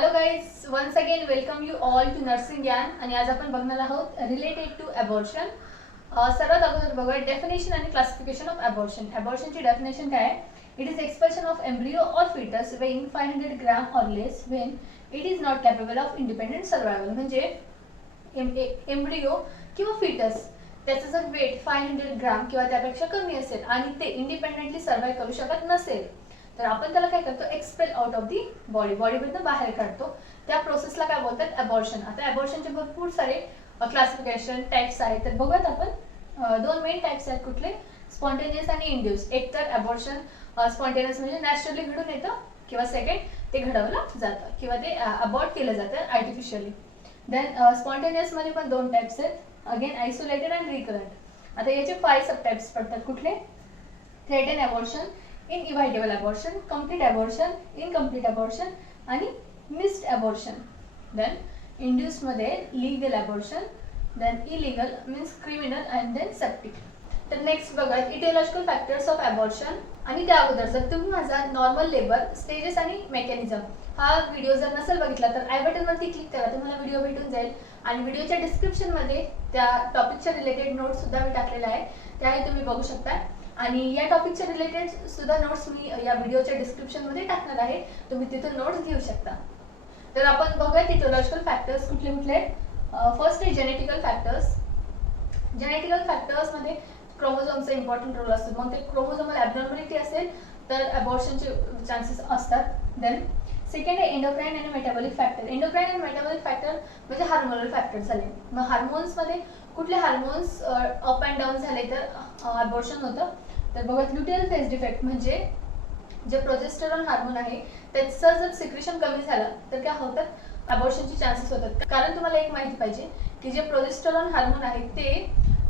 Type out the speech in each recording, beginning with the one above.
Hello guys, once again welcome you all to nursing Gyan. आणि आज आपण बघणार आहोत रिलेटेड टू अबॉर्शन. सर्वात अगोदर बघूया डेफिनेशन आणि क्लासिफिकेशन ऑफ अबॉर्शन. अबॉर्शनची डेफिनेशन काय आहे? It is expression of embryo or fetus weighing 500 gram or less when it is not capable of independent survival. म्हणजे एम्ब्रियो किंवा फिटस त्याचं जर वेट 500 ग्रॅम किंवा त्यापेक्षा कमी असेल आणि ते इंडिपेंडेंटली सर्वाइव्ह करू शकत नसेल तर आपण त्याला काय करतो? एक्सपेल आउट ऑफ दी बॉडीमधून बाहेर काढतो. त्या प्रोसेसला काय बोलतात? अबॉर्शन. आता अबॉर्शनचे भरपूर सारे क्लासिफिकेशन टाइप्स आहेत. तर बघूयात आपण दोन मेन टाइप्स आहेत. कुठले? स्पॉन्टेनियस आणि इंड्यूस. एक तर अबॉर्शन स्पॉन्टेनियस म्हणजे नॅचरली घडून येतं, किंवा सेकंड ते घडवलं जातं किंवा ते अबॉर्ट केलं जातं आर्टिफिशियली. देन स्पॉन्टेनियस मध्ये पण दोन टाइप्स आहेत. Again isolated and recurrent. आता याचे 5 सब टाइप्स पडतात. कुठले? Threaten abortion, inevitable abortion, complete abortion, incomplete abortion आणि मिस्ड अबॉर्शन. देन इंड्यूस मध्ये legal abortion, then illegal means criminal and then septic. तर नेक्स्ट बघूयात इटिओलॉजिकल फॅक्टर्स ऑफ अबॉर्शन. आणि त्या अगोदर जर तुम्ही माझा नॉर्मल लेबर स्टेजेस आणि मेकॅनिझम हा व्हिडिओ जर नसेल बघितला तर आय बटनवरती क्लिक करा, तुम्हाला व्हिडिओ भेटून जाईल. आणि व्हिडिओच्या डिस्क्रिप्शनमध्ये त्या टॉपिकच्या रिलेटेड नोट्स सुद्धा मी टाकलेला आहे, त्याही तुम्ही बघू शकता. आणि या टॉपिकच्या रिलेटेड सुद्धा नोट्स मी या व्हिडिओच्या डिस्क्रिप्शनमध्ये टाकणार आहे, तुम्ही तिथून नोट्स घेऊ शकता. तर आपण बघूया इटिओलॉजिकल फॅक्टर्स कुठले कुठले. फर्स्ट आहे जेनेटिकल फॅक्टर्स. जेनेटिकल फॅक्टर्समध्ये क्रोमोझोमचा इम्पॉर्टंट रोल असतो. मग ते क्रोमोझोमल ॲबनॉर्मॅलिटी असेल तर अबॉर्शनचे चान्सेस असतात. देन सेकंड आहे एंडोक्राइन आणि मेटाबॉलिक फॅक्टर. एंडोक्राइन आणि मेटाबॉलिक फॅक्टर म्हणजे हार्मोनल फॅक्टर झाले. मग हार्मोन्समध्ये कुठले हार्मोन्स अप अँड डाऊन झाले तर अबॉर्शन होतं. तर बघा ल्युटियल फेज डिफेक्ट म्हणजे जे प्रोजेस्टेरॉन हार्मोन आहे त्याचं जर सिक्रेशन कमी झालं तर काय होतात? अबॉर्शनचे चान्सेस होतात. कारण तुम्हाला एक माहिती पाहिजे की जे प्रोजेस्टेरॉन हार्मोन आहे ते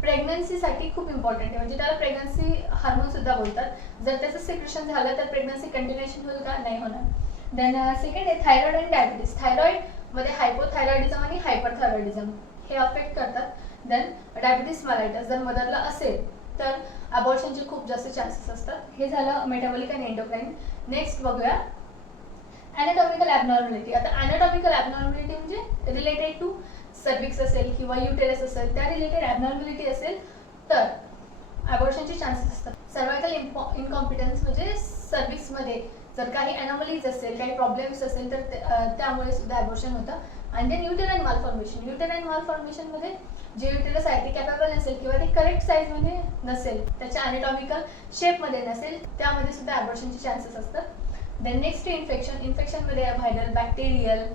प्रेग्नन्सीसाठी खूप इम्पॉर्टंट आहे. म्हणजे त्याला प्रेग्नन्सी हार्मोन सुद्धा बोलतात. जर त्याचं सिक्रेशन झालं तर प्रेग्नन्सी कंटिन्युएशन होईल का? नाही होणार. देन सेकंड आहे थायरॉइड आणि डायबिटीस. थायरॉइड मध्ये हायपोथायरॉइडिझम आणि हायपरथायरॉइडिझम हे अफेक्ट करतात. देन डायबिटीस मेलाइटस जर मदरला असेल तर अबॉर्शनचे खूप जास्त चान्सेस असतात. हे झालं मेटाबॉलिक आणि एंडोक्राइन. नेक्स्ट बघूया ॲनाटॉमिकल ॲबनॉर्मॅलिटी. आता ॲनाटॉमिकल ॲबनॉर्मॅलिटी म्हणजे रिलेटेड टू सर्विक्स असेल किंवा युटेरस असेल त्या रिलेटेड ॲबनॉर्मॅलिटी असेल तर अबॉर्शनचे चान्सेस असतात. सर्वायकल इनकॉम्पिटन्स म्हणजे सर्विक्समध्ये जर काही अनॉमलीज असेल, काही प्रॉब्लेम्स असेल तर त्यामुळे सुद्धा अबॉर्शन होतं. आणि देन युटेराइन मालफॉर्मेशन. युटेराइन मालफॉर्मेशनमध्ये जे युटेरस आहे ते कॅपेबल नसेल किंवा ते करेक्ट साईजमध्ये नसेल, त्याच्या ॲनाटॉमिकल शेपमध्ये नसेल, त्यामध्ये सुद्धा अबॉर्शनचे चान्सेस असतात. Then next infection. इन्फेक्शनमध्ये viral, bacterial,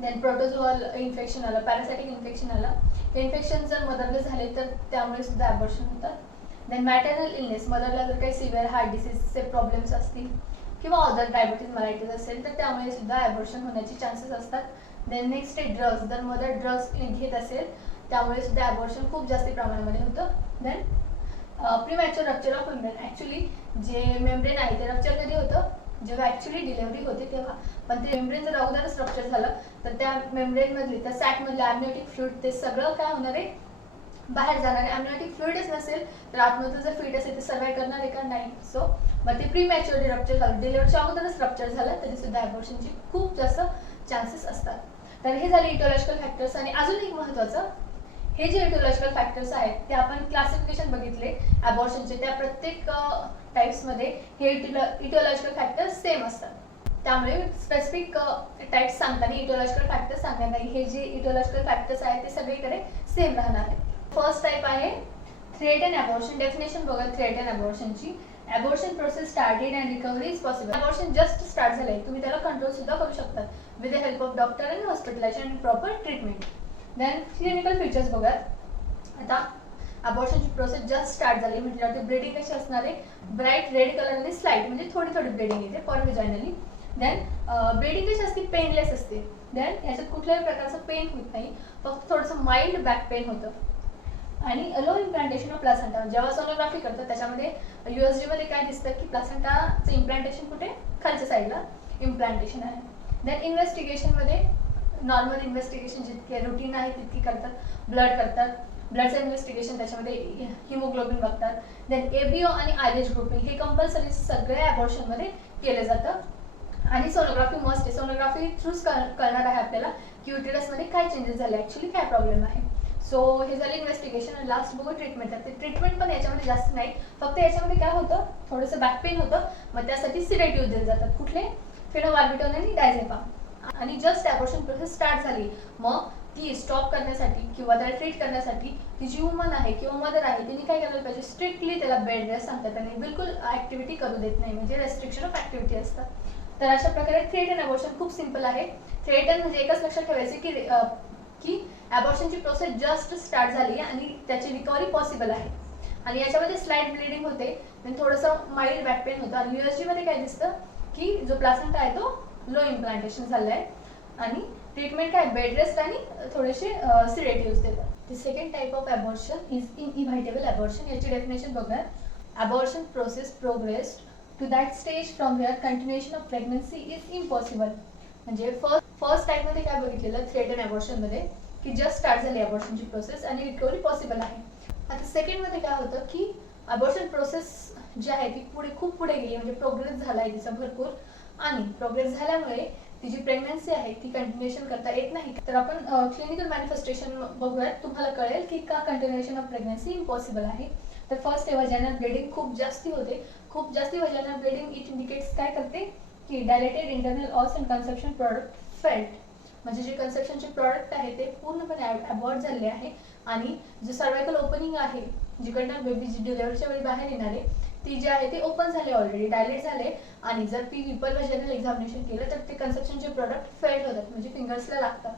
then protozoal infection आलं, पॅरासायटिक इन्फेक्शन आलं. हे इन्फेक्शन जर मदरला झाले तर त्यामुळे सुद्धा अबॉर्शन होतात. Then maternal illness. मदरला जर काही सिव्हिअर हार्ट डिसीजचे प्रॉब्लेम्स असतील किंवा अदर डायबिटीज मेलाइटिस असेल तर त्यामुळे सुद्धा अबॉर्शन होण्याचे चान्सेस असतात. देन नेक्स्ट आहे ड्रग्स. जर मदर ड्रग्स घेत असेल त्यामुळे सुद्धा अबॉर्शन खूप जास्त प्रमाणामध्ये होतं. Then premature rupture of membrane. Actually जे मेम्ब्रेन आहे ते रप्चर कधी होतं? जेव्हा ॲक्च्युली डिलिव्हरी होते तेव्हा. पण ते मेम्ब्रेन जर अगोदरच रप्चर झालं तर त्या मेम्ब्रेनमधली त्या सॅकमधलं ॲमनिओटिक फ्लुइड ते सगळं काय होणार आहे? बाहेर जाणार आहे. ॲमनिओटिक फ्लुइडच नसेल तर आतमध्ये जर फीट असेल ते सर्वाइव्ह करणार आहे का? नाही. सो मग ते प्रीमॅच्युअरली रप्चर झालं, डिलिव्हरीच्या अगोदरच रप्चर झालं तरी सुद्धा अबॉर्शनचे खूप जास्त चान्सेस असतात. तर हे झाले इटिओलॉजिकल फॅक्टर्स. आणि अजून एक महत्त्वाचं, हे जे इटिओलॉजिकल फॅक्टर्स आहेत ते आपण क्लासिफिकेशन बघितले अबॉर्शनचे, त्या प्रत्येक टाइप्समध्ये हे इटिओलॉजिकल फॅक्टर्स सेम असतात. त्यामुळे स्पेसिफिक टाइप्स सांगताना इटिओलॉजिकल फॅक्टर्स सांगणार नाही. हे जे इटिओलॉजिकल फॅक्टर्स आहेत ते सगळीकडे सेम राहणार आहे. फर्स्ट टाइप आहे थ्रेटन अबॉर्शन. डेफिनेशन बघा थ्रेटन अबॉर्शनची. Abortion process started and recovery is possible. Abortion just start झालंय, तुम्ही त्याला कंट्रोल सुद्धा करू शकता with the help of doctor and hospitalisation and proper treatment. Then clinical features बघा. आता अबॉर्शनची प्रोसेस जस्ट स्टार्ट झाली म्हटल्यावरती ब्लीडिंग कशी असणार आहे? ब्राईट रेड कलरमध्ये स्लाइट म्हणजे थोडी थोडी ब्लीडिंग येते पर व्हिजायनली. देन ब्लीडिंग कशी असते? पेनलेस असते. देन याच्यात कुठल्याही प्रकारचं पेन होत नाही, फक्त थोडंसं माइल्ड बॅक पेन होतं. आणि लो इम्प्लांटेशन ऑफ प्लासेंटा. जेव्हा सोनोग्राफी करतात त्याच्यामध्ये USG मध्ये काय दिसतं की प्लासेंटाचं इम्प्लांटेशन कुठे? खालच्या साईडला इम्प्लांटेशन आहे. देन इन्व्हेस्टिगेशनमध्ये नॉर्मल इन्व्हेस्टिगेशन जितके रुटीन आहे तितकी करतात. ब्लड करतात, ब्लडचं इन्व्हेस्टिगेशन, त्याच्यामध्ये हिमोग्लोबिन बघतात. देन ABO आणि ILH ग्रुपिंग हे कंपल्सरी सगळ्या अबॉर्शनमध्ये केलं जातं. आणि सोनोग्राफी मस्ट आहे, सोनोग्राफी थ्रूच कळणार आहे आपल्याला की युटेरसमध्ये काय चेंजेस झाले, ॲक्च्युली काय प्रॉब्लेम आहे. सो हे झालं इन्व्हेस्टिगेशन. आणि लास्ट बघू ट्रीटमेंट. तर ट्रीटमेंट पण याच्यामध्ये जास्त नाही, फक्त याच्यामध्ये काय होतं, थोडंसं बॅक पेन होतं, मग त्यासाठी सिडेटिव्ह दिले जातात. कुठले? फेनोबार्बिटॉल आणि डायझेपाम. आणि जस्ट ॲबॉर्शन प्रोसेस स्टार्ट झाली, मग ती स्टॉप करण्यासाठी किंवा त्याला ट्रीट करण्यासाठी ती जी वुमन आहे किंवा मदर आहे तिने काय करायला पाहिजे, स्ट्रिक्टली त्याला बेड रेस्ट सांगतात आणि बिलकुल ॲक्टिव्हिटी करू देत नाही, म्हणजे रेस्ट्रिक्शन ऑफ ॲक्टिव्हिटी असतात. तर अशा प्रकारे थ्रेटन ॲबॉर्शन खूप सिंपल आहे. थ्रेटन म्हणजे एकच लक्षात ठेवायचे की ॲबॉर्शनची प्रोसेस जस्ट स्टार्ट झाली आहे आणि त्याची रिकव्हरी पॉसिबल आहे. आणि याच्यामध्ये स्लाइट ब्लिडिंग होते आणि थोडंसं माइल्ड बॅक पेन होतं. आणि USG मध्ये काय दिसतं की जो प्लासेंटा आहे तो लो इम्प्लांटेशन झाला आहे. आणि ट्रीटमेंट काय, बेड रेस्ट आणि थोडेसे सिडेटिव्हज देतात. The second type of abortion is inevitable abortion. याची डेफिनेशन बघूया. Abortion process progressed to that stage from where continuation of pregnancy is impossible. म्हणजे फर्स्ट टाइपमध्ये काय बघितलेलं थ्रेटन ॲबॉर्शनमध्ये की जस्ट स्टार्ट झाली ॲबॉर्शनची प्रोसेस आणि रिकव्हरी पॉसिबल आहे. आता सेकंडमध्ये काय होतं की ॲबॉर्शन प्रोसेस जी आहे ती खूप पुढे गेली, म्हणजे प्रोग्रेस झाला आहे तिचा भरपूर. आणि प्रोग्रेस झाल्यामुळे ती जी प्रेग्नन्सी आहे ती कंटिन्युएशन करता येत नाही. तर आपण क्लिनिकल मॅनिफेस्टेशन बघूयात, तुम्हाला कळेल की का कंटिन्युएशन ऑफ प्रेग्नन्सी इम्पॉसिबल आहे. तर फर्स्ट आहे व्हाजाइनल ब्लिडिंग खूप जास्ती होते. खूप जास्ती व्हाजाइनल ब्लिडिंग इट इंडिकेट्स काय करते की dilated internal ऑस and conception product felt. म्हणजे जे कन्सेप्शनचे प्रॉडक्ट आहे ते पूर्णपणे अबॉर्ट झाले आहे. आणि जे सर्वायकल ओपनिंग आहे, जिकडनं बेबी डिलिव्हरीच्या वेळी बाहेर येणार आहे, ती जी आहे ते ओपन झाले, ऑलरेडी डायलेट झाले. आणि जर ती विपल व्हाजाइनल एक्झामिनेशन केलं तर ते कन्सेप्शनचे प्रॉडक्ट फेल्ट होतात, म्हणजे फिंगर्सला लागतात.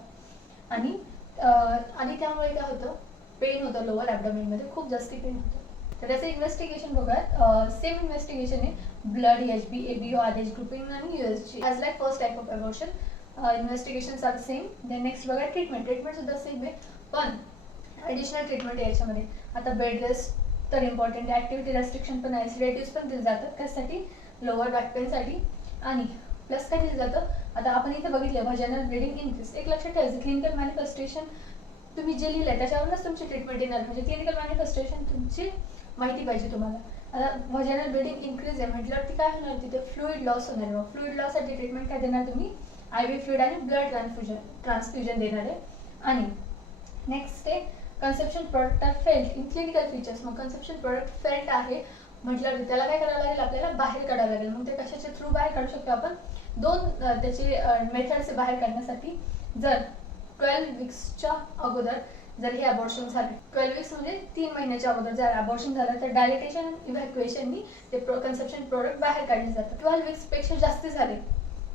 आणि त्यामुळे काय होतं, पेन होतं लोअर ॲबडोमेनमध्ये, खूप जास्ती पेन होतं. तर त्याचं इन्व्हेस्टिगेशन बघूयात. सेम इन्व्हेस्टिगेशन आहे, ब्लड, HB, ABO, RH ग्रुपिंग आणि USG as like first type of abortion. Investigations are same. Then next बघा ट्रीटमेंट सुद्धा सेम आहे, पण ॲडिशनल ट्रीटमेंट आहे याच्यामध्ये. आता बेड रेस्ट तर इम्पॉर्टंट आहे, ॲक्टिव्हिटी रेस्ट्रिक्शन पण आहे, सिडेटिव्स पण दिले जातात त्यासाठी, लोअर बॅक पेनसाठी. आणि प्लस काय दिलं जातं, आता आपण इथे बघितलं व्हाजाइनल ब्लिडिंग इन्क्रीज. एक लक्षात ठेवायचं, क्लिनिकल मॅनिफेस्टेशन तुम्ही जे लिहिलंय त्याच्यावरूनच तुमची ट्रीटमेंट येणार, म्हणजे क्लिनिकल मॅनिफेस्टेशन तुमची माहिती पाहिजे तुम्हाला. आता व्हाजाइनल ब्लिडिंग इन्क्रीज आहे म्हटल्यावरती काय होणार, तिथे फ्लुइड लॉस होणार आहे. मग फ्लुइड लॉससाठी ट्रीटमेंट काय देणार तुम्ही, IV फ्लुइड आणि ब्लड ट्रान्सफ्युजन देणार आहे. आणि नेक्स्ट आहे conception product are felt in clinical features. मग कन्सेप्शन प्रॉडक्ट फेल्ट आहे म्हटल्यावर त्याला काय करावं लागेल, आपल्याला बाहेर काढावं लागेल. मग ते कशाच्या थ्रू बाहेर काढू शकतो आपण, दोन त्याचे मेथड्स बाहेर काढण्यासाठी. जर 12 वीक्सच्या अगोदर जर हे अबॉर्शन झाले, 12 वीक्स म्हणजे 3 महिन्याच्या अगोदर जर अबॉर्शन झालं तर डायलेटेशन आणि इव्हॅक्युएशननी ते कन्सेप्शन प्रोडक्ट बाहेर काढले जातात. 12 वीक्सपेक्षा जास्त झाले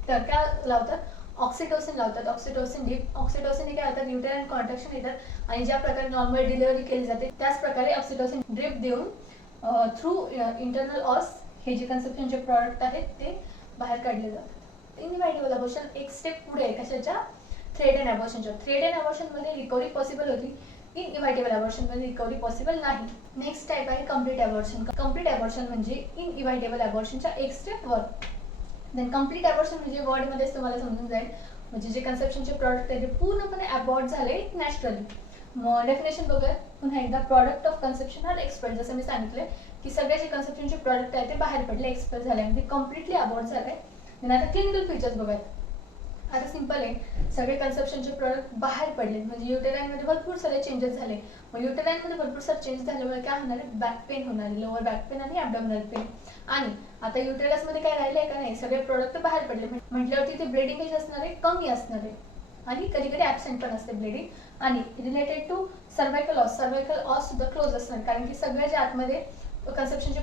तर काय लावतात, ऑक्सिटोसिन लावतात. ऑक्सिटोसिन काय होतात, युटेराइन कॉन्ट्रॅक्शन येतात आणि ज्या प्रकारे नॉर्मल डिलिव्हरी केली जाते त्याच प्रकारे ऑक्सिटोसिन ड्रिप देऊन थ्रू इंटरनल ऑस हे जे कन्सेप्शनचे प्रॉडक्ट आहेत ते बाहेर काढले जातात. इनइव्हायटेबल अबॉर्शन एक स्टेप पुढे आहे कशाच्या, थ्रेटन ॲबॉर्शनच्या. थ्रेटन ॲबॉर्शनमध्ये रिकव्हरी पॉसिबल होती, इनइव्हायटेबल ॲबॉर्शनमध्ये रिकव्हरी पॉसिबल नाही. नेक्स्ट टाइप आहे कम्प्लीट ॲबॉर्शन. कम्प्लीट ॲबॉर्शन म्हणजे इनइव्हायटेबल ॲबॉर्शनच्या एक स्टेप वर. देन कम्प्लीट ॲबॉर्शन म्हणजे वर्डमध्येच तुम्हाला समजून जाईल, म्हणजे जे कन्सेप्शनचे प्रॉडक्ट आहे ते पूर्णपणे अबॉर्ट झाले नॅचरली. मग डेफिनेशन बघूया पुन्हा एकदा. Product of conception are expel. जसं मी सांगितलं की सगळे जे कन्सेप्शनचे प्रॉडक्ट आहे ते बाहेर पडले, एक्सपेल झाले, म्हणजे कम्प्लिटली अबॉर्ट झाले. देन आता क्लिनिकल फीचर्स बघूयात. आता सिंपल आहे, सगळे कन्सेप्शनचे प्रॉडक्ट बाहेर पडले म्हणजे युटेराइनमध्ये भरपूर सारे चेंजेस झाले. मग युटेराइनमध्ये भरपूर सारे चेंजेस झाल्यामुळे काय होणार आहे, बॅक पेन होणार आहे, लोअर बॅक पेन आणि ॲबडोमिनल पेन. आणि आता युटेरसमध्ये काय राहिले आहे का नाही, सगळे प्रोडक्ट बाहेर पडले म्हटल्यावरती ते ब्लिडिंग कशी असणार आहे, कमी असणार आहे. आणि कधी कधी ॲबसेंट पण असते ब्लिडिंग. आणि रिलेटेड टू सर्वायकल ऑस सुद्धा क्लोज असणार, कारण की सगळ्या ज्या आतमध्ये कन्सेप्शनचे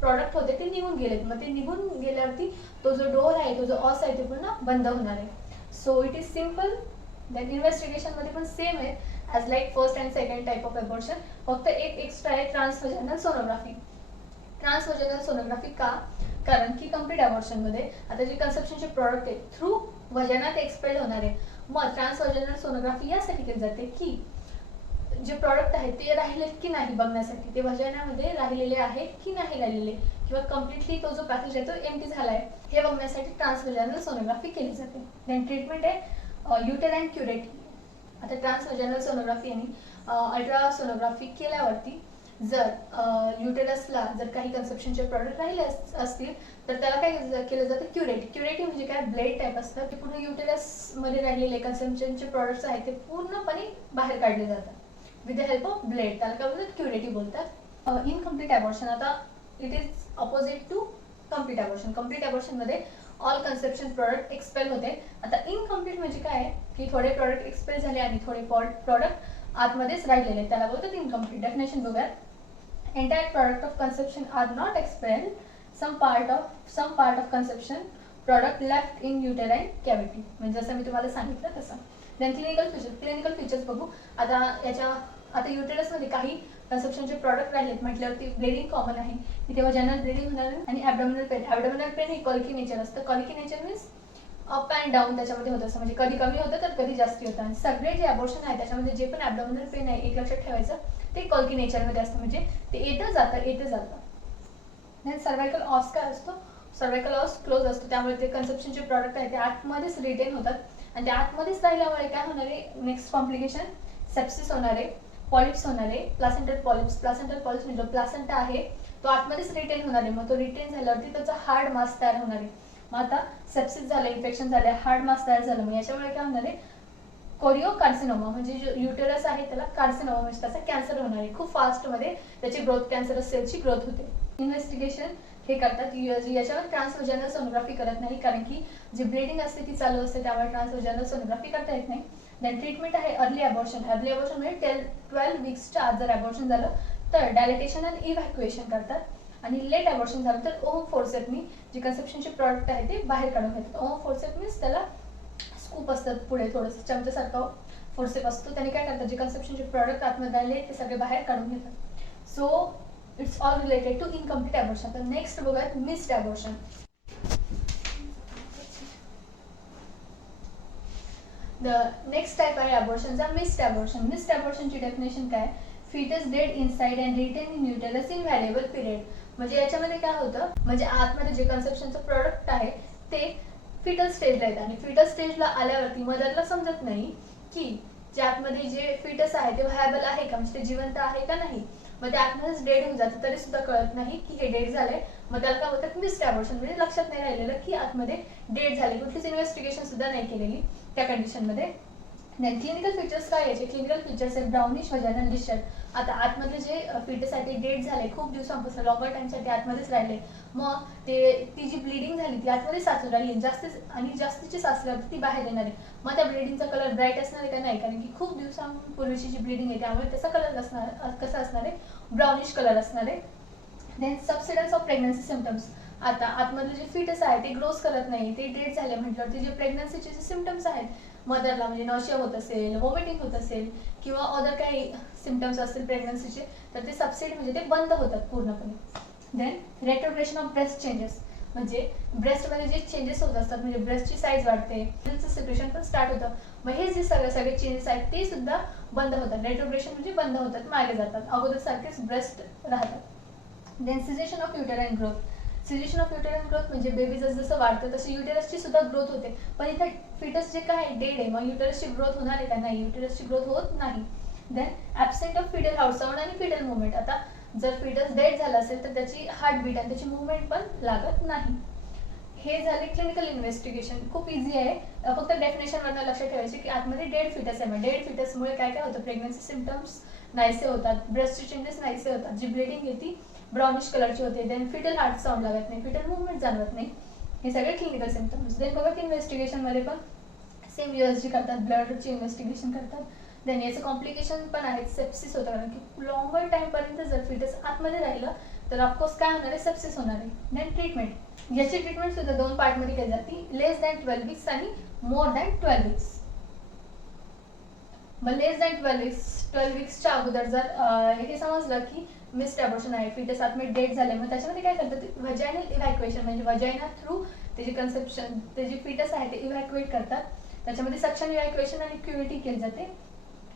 प्रॉडक्ट होते ते निघून गेलेत. मग ते निघून गेल्यावरती तो जो डोर आहे, तो जो ऑस आहे ते पुन्हा बंद होणार आहे. So it is simple. That इन्व्हेस्टिगेशनमध्ये पण सेम आहे as like first and second type of abortion. फक्त एक एक्स्ट्रा आहे ट्रान्सव्हाजाइनल सोनोग्राफी. ट्रान्सव्हाजाइनल सोनोग्राफी का, कारण की कम्प्लीट ॲबॉर्शनमध्ये आता जे कन्सेप्शनचे प्रॉडक्ट आहे थ्रू व्हाजाइनात एक्सपेल होणार आहे. मग ट्रान्सव्हाजाइनल सोनोग्राफी यासाठी केली जाते की जे प्रॉडक्ट आहेत ते राहिलेत की नाही बघण्यासाठी, ते व्हाजाइनामध्ये राहिलेले आहेत की नाही राहिलेले, किंवा कम्प्लिटली तो जो पॅसेज आहे तो एम्प्टी झाला आहे हे बघण्यासाठी ट्रान्सव्हाजाइनल सोनोग्राफी केली जाते. देन ट्रीटमेंट आहे युटेराइन क्युरेटिव्ह. आता ट्रान्सव्हाजाइनल सोनोग्राफी आणि अल्ट्रासोनोग्राफी केल्यावरती जर युटेरसला जर काही कन्सेप्शनचे प्रॉडक्ट राहिले असतील तर त्याला काय केलं जातं, क्युरेटिव्ह. क्युरेटिव्ह म्हणजे काय, ब्लेड टाईप असतं की पूर्ण युटेरसमध्ये राहिलेले कन्सेप्शनचे प्रॉडक्ट्स आहेत ते पूर्णपणे बाहेर काढले जातात with the help of blade. त्याला काय बोलतात, क्युरेटिव्ह बोलतात. इनकम्प्लीट अबॉर्शन, आता it is opposite to complete abortion. Complete अबॉर्शनमध्ये ऑल कन्सेप्शन प्रॉडक्ट एक्सपेल होते. आता इनकम्प्लीट म्हणजे काय आहे की थोडे प्रॉडक्ट एक्सपेल झाले आणि थोडे प्रॉडक्ट आतमध्येच राहिलेले, त्याला बोलतात इनकम्प्लीट. डेफिनेशन बघूया. Entire product of conception are not expelled. Some part of conception product left in uterine cavity. म्हणजे जसं मी तुम्हाला सांगितलं तसं. देन क्लिनिकल फीचर्स बघू. आता युटेरसमध्ये काही कन्सेप्शनचे प्रॉडक्ट राहिलेत म्हटल्यावरती ब्लिडिंग कॉमन आहे की तेव्हा जनरल ब्लिडिंग होणार आणि ॲबडोमिनल पेन. ॲबडोमिनल पेन हे कॉल्की नेचर असतं. Colicky nature means up and down त्याच्यामध्ये होतं असं, म्हणजे कधी कमी होतं तर कधी जास्ती होतं. आणि सगळे जे अबॉर्शन आहे त्याच्यामध्ये जे पण ॲबडोमिनल पेन आहे एक लक्षात ठेवायचं, ते कॉल्की नेचरमध्ये असतं, म्हणजे ते येतं जातं. देन सर्वायकल ऑस काय असतो, सर्वायकल ऑस क्लोज असतो, त्यामुळे ते कन्सेप्शनचे प्रॉडक्ट आहे ते आतमध्येच रिटेन होतात. आणि ते आतमध्येच राहिल्यामुळे काय होणार आहे, नेक्स्ट कॉम्प्लिकेशन सेप्सिस होणार आहे, पॉलिप्स होणार आहे, प्लासेंटल पॉलिप्स म्हणजे जो प्लासेंटा आहे तो आतमध्येच रिटेन होणार आहे. मग तो रिटेन झाल्यावरती त्याचा हार्ड मास तयार होणार आहे. मग आता सेप्सिस झालं, इन्फेक्शन झालं, हार्ड मास तयार झालं, मग याच्यामुळे काय होणार आहे, कोरिओ कार्सिनोमा म्हणजे जो युटेरस आहे त्याला कार्सिनोमा म्हणजे त्याचा कॅन्सर होणार आहे. खूप फास्टमध्ये त्याची ग्रोथ, कॅन्सरस सेलची ग्रोथ होते. इन्व्हेस्टिगेशन हे करतात, याच्यावर ट्रान्सव्हॅजिनल सोनोग्राफी करत नाही कारण की जी ब्लिडिंग असते ती चालू असते, त्यामुळे ट्रान्सव्हॅजिनल सोनोग्राफी करता येत नाही. देन ट्रीटमेंट आहे अर्ली अबॉर्शन. अर्ली अबॉर्शन म्हणजे 12 वीक्सच्या आत जर अबॉर्शन झालं तर डायलेटेशन आणि इव्हॅक्युएशन करतात. आणि लेट अबॉर्शन झालं तर ओम फोर्सेपनी जे कन्सेप्शनचे प्रॉडक्ट आहे ते बाहेर काढून घेतात. ओम फोर्सेप मीन्स त्याला स्कूप असतात पुढे थोडंसं चमच्यासारखं फोर्सेप असतो, त्याने काय करतात जे कन्सेप्शनचे प्रॉडक्ट आतमध्ये राहिले ते सगळे बाहेर काढून घेतात. So it's all related to incomplete abortion. तर नेक्स्ट बघूयात missed abortion. The next type आहे अबॉर्शनचा मिस्ड अबॉर्शन. मिस्ड अबॉर्शनची डेफिनेशन काय, fetus dead inside and retain in uterus in valuable period. म्हणजे याच्यामध्ये काय होतं, म्हणजे आतमध्ये जे कन्सेप्शनचं प्रॉडक्ट आहे ते फिटल स्टेजला येतं आणि फिटल स्टेजला आल्यावरती मदरला समजत नाही की जे आतमध्ये जे फिटस आहे ते व्हायबल आहे का, म्हणजे ते जिवंत आहे का नाही. मग ते आतमध्येच डेड होऊन जातं तरी सुद्धा कळत नाही की हे डेड झालंय. मग त्याला काय होतं, मिस्ड अबॉर्शन म्हणजे लक्षात नाही राहिलेलं की आतमध्ये डेड झाले, कुठलीच इन्व्हेस्टिगेशन सुद्धा नाही केलेली त्या कंडिशनमध्ये. देन क्लिनिकल फीचर्स काय याचे, क्लिनिकल फीचर्स आहेत ब्राउनिश व्हाजाइनल डिस्चार्ज. आता आतमधले जे फिटस आहे ते डेड झाले, खूप दिवसांपासून लॉंगर टाइमसाठी आतमध्येच राहिले, मग ती जी ब्लिडिंग झाली ती आतमध्ये साचून राहिली, जास्तीची साचल्यावरती ती बाहेर येणार आहे. मग त्या ब्लिडिंगचा कलर ब्राईट असणार आहे का, नाही, कारण की खूप दिवसांपूर्वीची जी ब्लिडिंग आहे त्यामुळे त्याचा कलर कसा असणार आहे, ब्राउनिश कलर असणार आहे. Then subsidence of pregnancy symptoms. आता आतमधले जे फिटस आहे ते ग्रोथ करत नाही, ते डेड झाले म्हटल्यावरती जे प्रेग्नन्सीचे जे सिम्पटम्स आहेत मदरला, म्हणजे नॉशिया होत असेल, वॉमिटिंग होत असेल किंवा अदर काही सिम्पटम्स असतील प्रेग्नन्सीचे, तर ते सबसिड म्हणजे ते बंद होतात पूर्णपणे. Then retrogression of breast changes, म्हणजे ब्रेस्टमध्ये जे चेंजेस होत असतात, म्हणजे ब्रेस्टची साईज वाढते, सिक्रेशन पण स्टार्ट होतं, मग हे जे सगळे चेंजेस आहेत ते सुद्धा बंद होतात. रेट्रोग्रेशन म्हणजे बंद होतात, मागे जातात, अगोदर सारखेच ब्रेस्ट राहतात. Then cessation of uterine growth. Cessation of uterine growth म्हणजे बेबी जसं वाढतं तशी युटेरसची सुद्धा ग्रोथ होते, पण इथे फिटस जे काय डेड आहे मग युटेरसची ग्रोथ होणार आहे का, नाही, युटेरसची ग्रोथ होत नाही. देन ॲब्सेंट ऑफ फिटल हार्टसाउंड आणि फिटल मुवमेंट. आता जर फिटस डेड झाला असेल तर त्याची हार्टबीट आणि त्याची मुवमेंट पण लागत नाही. हे झाले क्लिनिकल इन्व्हेस्टिगेशन, खूप इझी आहे. फक्त डेफिनेशनवरनं लक्षात ठेवायचे की आतमध्ये डेड फिटस आहे, मग डेड फिटसमुळे काय काय होतं, प्रेग्नन्सी सिम्पटम्स नाहीसे होतात, ब्रेस्टचे चेंजेस नाहीसे होतात, जी ब्लिडिंग येते ब्राउनिश कलरची होते, देन फिटल हार्ट साऊंड लागत नाही, फिटल मुवमेंट जाणवत नाही. हे सगळे क्लिनिकल सिम्पटम्स. देन बघा की इन्व्हेस्टिगेशनमध्ये पण सेम USG करतात, ब्लडची इन्व्हेस्टिगेशन करतात. देन याचं कॉम्प्लिकेशन पण आहेत, सेप्सिस होतं, कारण की लॉंगर टाईमपर्यंत जर फिटस आतमध्ये राहिलं तर ऑफकोर्स काय होणार आहे, सेप्सिस होणार आहे. देन ट्रीटमेंट, याची ट्रीटमेंट सुद्धा 2 पार्टमध्ये केली जाते, लेस दॅन 12 वीक्स आणि मोर दॅन 12 वीक्स. मग लेस दॅन 12 वीक्सच्या अगोदर जर हे समजलं की मिस्ड अबॉर्शन आहे, फिटस आतमध्ये डेड झाले, मग त्याच्यामध्ये काय करतात, व्हजायनल इव्हॅक्युएशन म्हणजे व्हजायना थ्रू त्याची कन्सेप्शन ते जे फिटस आहे ते इव्हॅक्युएट करतात, त्याच्यामध्ये सक्शन इव्हॅक्युएशन आणि क्युरिटी केली जाते.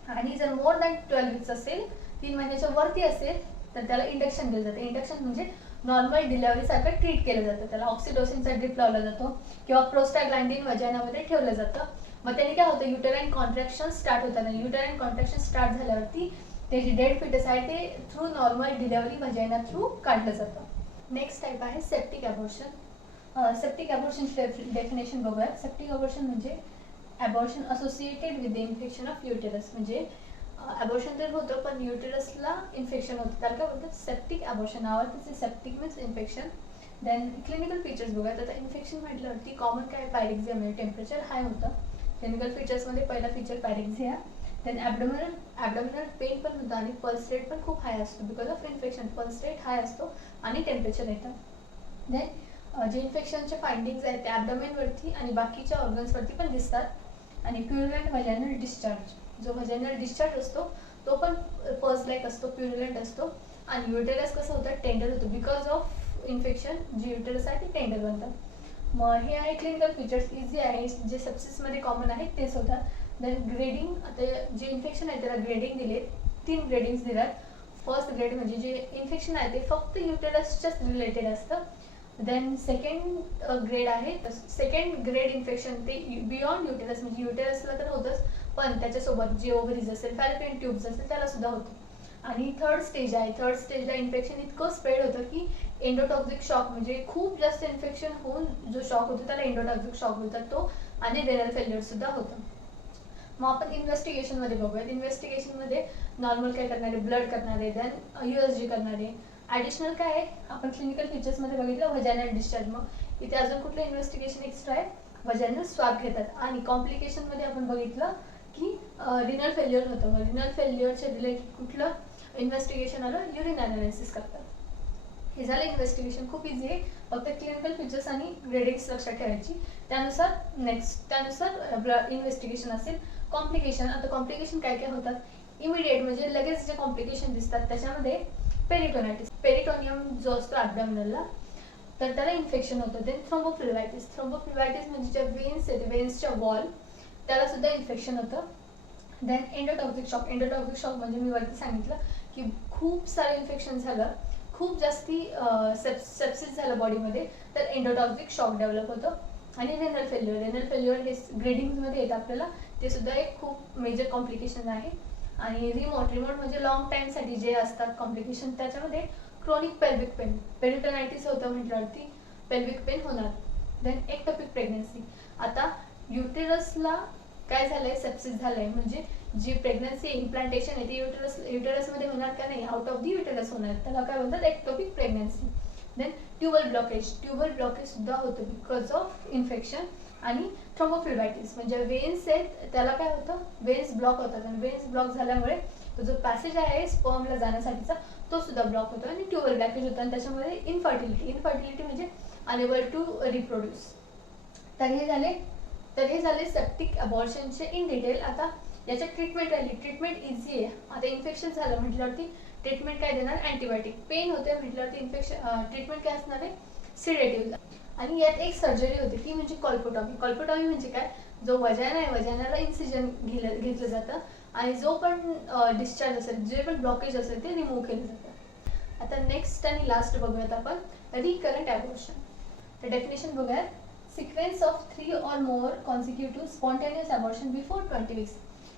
आणि जर मोर दॅन 12 वीक्स असेल, 3 महिन्याच्या वरती असेल, तर त्याला इंडक्शन दिलं जाते. इंडक्शन म्हणजे नॉर्मल डिलेव्हरीसारखं ट्रीट केलं जातं, त्याला ऑक्सिटोसिनचा ड्रिप लावला जातो किंवा प्रोस्टाग्लॅन्डिन व्हजायनामध्ये ठेवलं जातं. मग त्याने काय होतं, युटेराइन कॉन्ट्रॅक्शन स्टार्ट होताना, युटेराइन कॉन्ट्रॅक्शन स्टार्ट झाल्यावरती ते जे डेड फिटस आहे ते through normal delivery vagina through काढलं जातं. नेक्स्ट टाईप आहे सेप्टिक ॲबॉर्शन. सेप्टिक ॲबॉर्शनची डेफिनेशन बघूया. सेप्टिक ॲबॉर्शन म्हणजे abortion associated with the infection of uterus. म्हणजे ॲबॉर्शन तर होतं पण युटेरसला इन्फेक्शन होतं, त्याला काय बोलतात सेप्टिक ॲबॉर्शन. नावात septic means infection. Then clinical features बघूया. आता इन्फेक्शन म्हटल्यावरती कॉमन काय पॅरेक्झिया म्हणजे टेम्परेचर हाय होतं. क्लिनिकल फीचर्समध्ये पहिला feature pyrexia. Then abdominal pain पण होतं आणि पल्स रेट पण खूप हाय असतो because of infection. Pulse rate high असतो आणि टेम्परेचर येतं. देन जे इन्फेक्शनचे फाइंडिंग्स आहेत ते ॲबडोमेनवरती आणि बाकीच्या ऑर्गन्सवरती पण दिसतात. आणि प्युरिलंट व्हजायनल डिस्चार्ज, जो व्हजायनल डिस्चार्ज असतो तो पण पर्स लाईक असतो, प्युरिलंट असतो. आणि युटेरस कसं होतं टेंडर होतं बिकॉज ऑफ इन्फेक्शन. जे युटेरस आहे ते टेंडर बनतं. मग हे आहे क्लिनिकल फीचर्स. इझी आहे, जे सेप्सिसमध्ये कॉमन आहेत तेच होतात. Then grading. आता जे इन्फेक्शन आहे त्याला ग्रेडिंग दिले, 3 ग्रेडिंग्स दिल्यात. फर्स्ट ग्रेड म्हणजे जे इन्फेक्शन आहे ते फक्त युटेरसच्याच रिलेटेड असतं. देन सेकंड ग्रेड आहे, सेकंड ग्रेड इन्फेक्शन ते बियॉन्ड युटेरस, म्हणजे युटेरसला तर होतंच पण त्याच्यासोबत जे ओव्हरीज असेल, फॅलोपियन ट्यूब्स असेल त्याला सुद्धा होतं. आणि थर्ड स्टेज आहे, थर्ड स्टेजला इन्फेक्शन इतकं स्प्रेड होतं की एंडोटॉक्सिक शॉक, म्हणजे खूप जास्त इन्फेक्शन होऊन जो शॉक होतो त्याला एंडोटॉक्सिक शॉक बोलतात तो. आणि रेनल फेल्युअर सुद्धा होतं. मग आपण इन्व्हेस्टिगेशनमध्ये बघूयात. इन्व्हेस्टिगेशनमध्ये नॉर्मल काय करणारे, ब्लड करणारे, देन USG करणारे. ॲडिशनल काय आहे आपण क्लिनिकल फीचर्समध्ये बघितलं व्हजायनल डिस्चार्ज. मग इथे अजून कुठलं इन्व्हेस्टिगेशन एक्स्ट्रा आहे, व्हजायनल स्वाब घेतात. आणि कॉम्प्लिकेशनमध्ये आपण बघितलं की रिनल फेल्युअर होतं. मग रिनल फेल्युअरच्या रिलेटेड कुठलं इन्व्हेस्टिगेशन आलं, युरिन ॲनालिसिस करतात. हे झालं इन्व्हेस्टिगेशन. खूप इझी आहे, फक्त क्लिनिकल फीचर्स आणि ग्रेडिंग्स लक्षात ठेवायची. त्यानुसार इन्व्हेस्टिगेशन असेल. कॉम्प्लिकेशन. आता कॉम्प्लिकेशन काय काय होतात, इमिडिएट म्हणजे लगेच जे कॉम्प्लिकेशन दिसतात त्याच्यामध्ये पेरिटोनायटिस, पेरिटोनियम जो असतो ॲबडॉमिनलला तर त्याला इन्फेक्शन होतं. देन थ्रोम्बोफ्लिवायटिस. थ्रोम्बोफ्लिवायटिस म्हणजे ज्या वेन्स आहेत वेन्सच्या वॉल त्याला सुद्धा इन्फेक्शन होतं. Then endotoxic shock. Endotoxic shock म्हणजे मी वरती सांगितलं की खूप सारं इन्फेक्शन झालं, खूप जास्ती सेप्सिस झालं बॉडीमध्ये तर एंडोटॉक्सिक शॉक डेव्हलप होतं. आणि रेनल फेल्युअर. रेनल फेल्युअर हे ग्रेडिंगमध्ये येतं आपल्याला, ते सुद्धा एक खूप मेजर कॉम्प्लिकेशन आहे. आणि रिमोट म्हणजे लॉंग टाईमसाठी जे असतात कॉम्प्लिकेशन त्याच्यामध्ये क्रोनिक पेल्विक पेन, पेरिटोनायटिस होतं म्हटल्यावरती पेल्विक पेन होणार. Then ectopic pregnancy. आता युटेरसला काय झालंय, सेप्सिस झालंय म्हणजे जी प्रेग्नन्सी इम्प्लांटेशन आहे ती युटेरसमध्ये होणार का नाही, आउट ऑफ दी युटेरस होणार, त्याला काय म्हणतात ectopic pregnancy. Then tubal blockage सुद्धा होतं बिकॉज ऑफ इन्फेक्शन. आणि थ्रोम्बोफ्लिवायटिस म्हणजे वेन्स आहेत त्याला काय होतं, वेन्स ब्लॉक होतात आणि वेन्स ब्लॉक झाल्यामुळे तो जो पॅसेज आहे स्पर्मला जाण्यासाठीचा तो सुद्धा ब्लॉक होतो. आणि ट्युबल ब्लॉकेज होतं आणि त्याच्यामध्ये इन्फर्टिलिटी म्हणजे अनेबल टू रिप्रोड्यूस. तर हे झाले सेप्टिक ॲबॉर्शनचे इन डिटेल. आता याच्यात ट्रीटमेंट राहिली. ट्रीटमेंट इझी आहे. आता इन्फेक्शन झालं म्हटल्यावरती ट्रीटमेंट काय देणार, अँटीबायोटिक. पेन होते म्हटल्यावरती ट्रीटमेंट काय असणार आहे, सिडेटिव्ह. आणि यात एक सर्जरी होते ती म्हणजे कॉल्पोटॉमी. कॉल्पोटॉमी म्हणजे काय, जो वजायना आहे वजायनाला इन्सिजन घेतलं जातं आणि जो पण डिस्चार्ज असेल, जे पण ब्लॉकेज असेल ते रिमूव्ह केलं जातं. आता नेक्स्ट आणि लास्ट बघूयात आपण रिकरंट ॲबॉर्शन. तर डेफिनेशन बघूयात. Sequence of 3 or more consecutive spontaneous abortion before 20 weeks.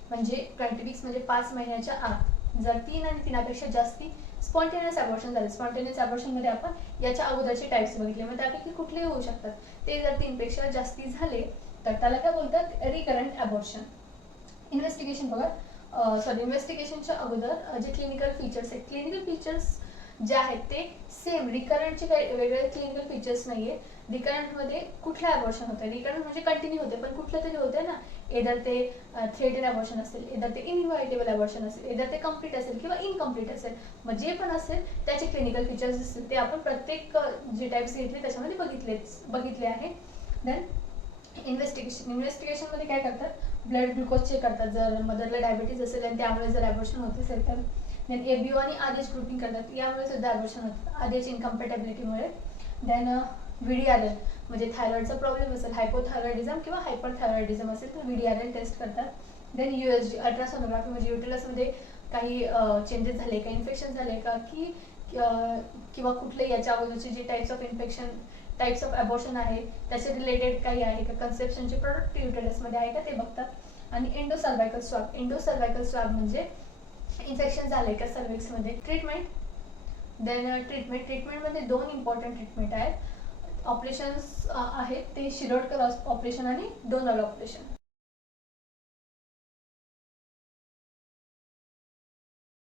म्हणजे 20 weeks म्हणजे 5 महिन्याच्या आत जर 3 आणि 3पेक्षा जास्ती स्पॉन्टेनियस ॲबॉर्शन झाले. स्पॉन्टेनियस ॲबॉर्शनमध्ये आपण याच्या अगोदरचे टाईप्स बघितले, मग त्यापैकी कुठलेही होऊ शकतात. ते जर 3पेक्षा जास्ती झाले तर त्याला काय बोलतात, रिकरंट ॲबॉर्शन. इन्व्हेस्टिगेशन बघा. इन्व्हेस्टिगेशनच्या अगोदर जे क्लिनिकल फीचर्स आहेत, क्लिनिकल फीचर्स जे आहेत ते सेम. रिकरंटचे काही वेगळे क्लिनिकल फीचर्स नाही आहे. रिकरंटमध्ये कुठलं ॲबॉर्शन होतं, रिकरंट म्हणजे कंटिन्यू होते पण कुठलं तरी होते ना, एदर ते थ्रेटेड ॲबॉर्शन असेल, एदर ते इनइव्हायटेबल ॲबॉर्शन असेल, एदर ते कम्प्लीट असेल किंवा इनकम्प्लीट असेल. मग जे पण असेल त्याचे क्लिनिकल फीचर्स असतील ते आपण प्रत्येक जे टाईप्स घेतले त्याच्यामध्ये बघितले आहे. देन इन्व्हेस्टिगेशनमध्ये काय करतात, ब्लड ग्लुकोज चेक करतात. जर मदरला डायबिटीज असेल आणि त्यामुळे जर ॲबॉर्शन होत असेल तर. देन ABO आणि RH ग्रुपिंग करतात, यामुळे सुद्धा ॲबॉर्शन होतं RH इनकम्पॅटेबिलिटीमुळे. देन VDRL म्हणजे थायरॉइडचा प्रॉब्लेम असेल, हायपोथायरॉइडिझम किंवा हायपरथायरॉइडिझम असेल तर VDRL टेस्ट करतात. देन USG अल्ट्रासोनोग्राफी म्हणजे युटेरसमध्ये काही चेंजेस झाले का, इन्फेक्शन झाले का की किंवा कुठले याच्या अगोदरचे जे टाईप्स ऑफ ॲबॉर्शन आहे त्याचे रिलेटेड काही आहे का, कन्सेप्शनचे प्रोडक्ट युटेरसमध्ये आहे का ते बघतात. आणि एंडोसर्वायकल स्वाब म्हणजे इन्फेक्शन झाले का सर्विक्समध्ये, ट्रीटमेंट. देन ट्रीटमेंटमध्ये 2 इम्पॉर्टंट ट्रीटमेंट आहेत. ऑपरेशन्स आहेत ते शिरोडकर ऑपरेशन आणि डोनल ऑपरेशन.